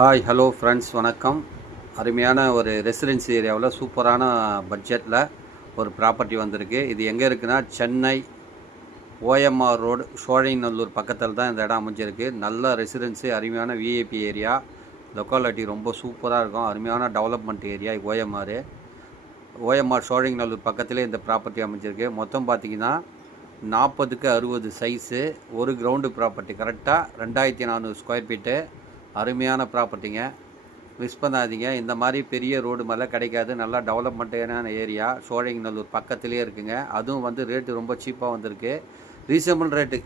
Hi hello friends வணக்கம். அருமையான ஒரு ரெசிடென்சி ஏரியாவில் சூப்பரான பட்ஜெட்டில் ஒரு ப்ராப்பர்ட்டி வந்திருக்கு. இது எங்கே இருக்குன்னா சென்னை ஓஎம்ஆர் ரோடு சோழிங்கநல்லூர் பக்கத்தில் தான் இந்த இடம் அமைஞ்சிருக்கு. நல்ல ரெசிடென்சி, அருமையான விஐபி ஏரியா, லொக்காலிட்டி ரொம்ப சூப்பராக இருக்கும். அருமையான டெவலப்மெண்ட் ஏரியா ஓஎம்ஆர் சோழிங்கநல்லூர் பக்கத்திலே இந்த ப்ராப்பர்ட்டி அமைஞ்சிருக்கு. மொத்தம் பார்த்திங்கன்னா 40க்கு 60 சைஸு, ஒரு கிரவுண்டு ப்ராப்பர்ட்டி, கரெக்டாக 2400 ஸ்கொயர் ஃபீட்டு. அருமையான ப்ராப்பர்ட்டிங்க, மிஸ் பண்ணாதீங்க. இந்த மாதிரி பெரிய ரோடு மேலே கிடைக்காது. நல்லா டெவலப்மெண்ட்டான ஏரியா, சோழிங்கநல்லூர் பக்கத்துலேயே இருக்குங்க. அதுவும் ரேட்டு ரொம்ப சீப்பாக வந்திருக்கு, ரீசனபிள் ரேட்டு.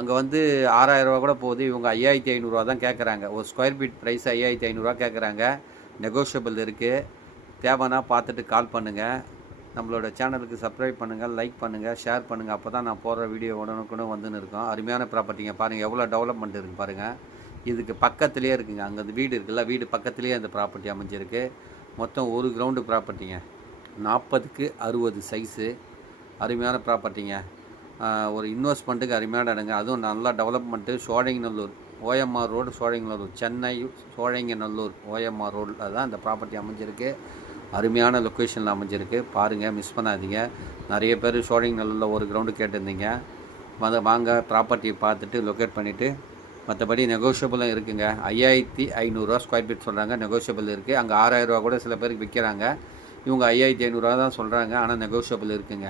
அங்கே 6000 ரூபா கூட போகுது. இவங்க 5500 தான் கேட்குறாங்க. ஒரு ஸ்கொயர் ஃபீட் ப்ரைஸ் 5500 கேட்குறாங்க. நெகோஷியபிள் இருக்குது. தேவைன்னா பார்த்துட்டு கால் பண்ணுங்கள். நம்மளோட சேனலுக்கு சப்ஸ்கிரைப் பண்ணுங்கள், லைக் பண்ணுங்கள், ஷேர் பண்ணுங்கள். அப்போ தான் நான் போடுற வீடியோ உடனுக்குன்னு வந்துன்னு இருக்கோம். அருமையான ப்ராப்பர்ட்டிங்க, பாருங்கள் எவ்வளோ டெவலப்மெண்ட் இருக்குது பாருங்கள். இதுக்கு பக்கத்துலேயே இருக்குங்க, அங்கே அந்த வீடு இருக்குல்ல, வீடு பக்கத்துலேயே அந்த ப்ராப்பர்ட்டி அமைஞ்சிருக்கு. மொத்தம் ஒரு கிரவுண்டு ப்ராப்பர்ட்டிங்க, 40க்கு 60 சைஸு. அருமையான ப்ராப்பர்ட்டிங்க, ஒரு இன்வெஸ்ட்மெண்ட்டுக்கு அருமையான இடங்க. அதுவும் நல்லா development. Sholinganallur OMR road, Sholinganallur, Chennai Sholinganallur OMR ரோடில் தான் இந்த ப்ராப்பர்ட்டி அமைஞ்சிருக்கு. அருமையான லொக்கேஷனில் அமைஞ்சிருக்கு. பாருங்கள், மிஸ் பண்ணாதீங்க. நிறைய பேர் சோழிங்கநல்லூரில் ஒரு கிரவுண்டு கேட்டிருந்தீங்க. வாங்க ப்ராப்பர்ட்டியை பார்த்துட்டு லொக்கேட் பண்ணிவிட்டு, மற்றபடி நெகோஷியபிளும் இருக்குங்க. 5500 ஸ்கொயர் ஃபீட் சொல்கிறாங்க, நெகோஷியபிள் இருக்குது. அங்கே 6000 ரூபா கூட சில பேருக்கு விற்கிறாங்க. இவங்க 5500 தான் சொல்கிறாங்க, ஆனால் நெகோஷியபிள் இருக்குங்க.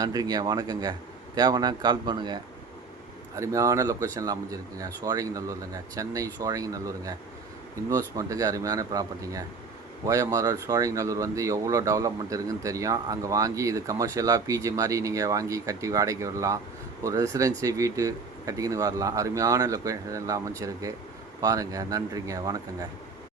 நன்றிங்க, வணக்கங்க. தேவைன்னா கால் பண்ணுங்கள். அருமையான லொக்கேஷனில் அமைஞ்சிருக்குங்க, சோழிங்கநல்லூர்லங்க, சென்னை சோழிங்கநல்லூருங்க. இன்வெஸ்ட்மெண்ட்டுக்கு அருமையான ப்ராப்பர்ட்டிங்க. ஓஎம்ஆர் சோழிங்கநல்லூர் எவ்வளோ டெவலப்மெண்ட் இருக்குதுன்னு தெரியும். அங்கே வாங்கி இது கமர்ஷியலாக பிஜி மாதிரி நீங்கள் வாங்கி கட்டி வாடகைக்கு விடலாம். ஒரு ரெசிடென்சி வீட்டு கட்டிக்கின்னு வரலாம். அருமையான லொக்கேஷனில் அமைஞ்சிருக்கு. பாருங்கள். நன்றிங்க, வணக்கங்க.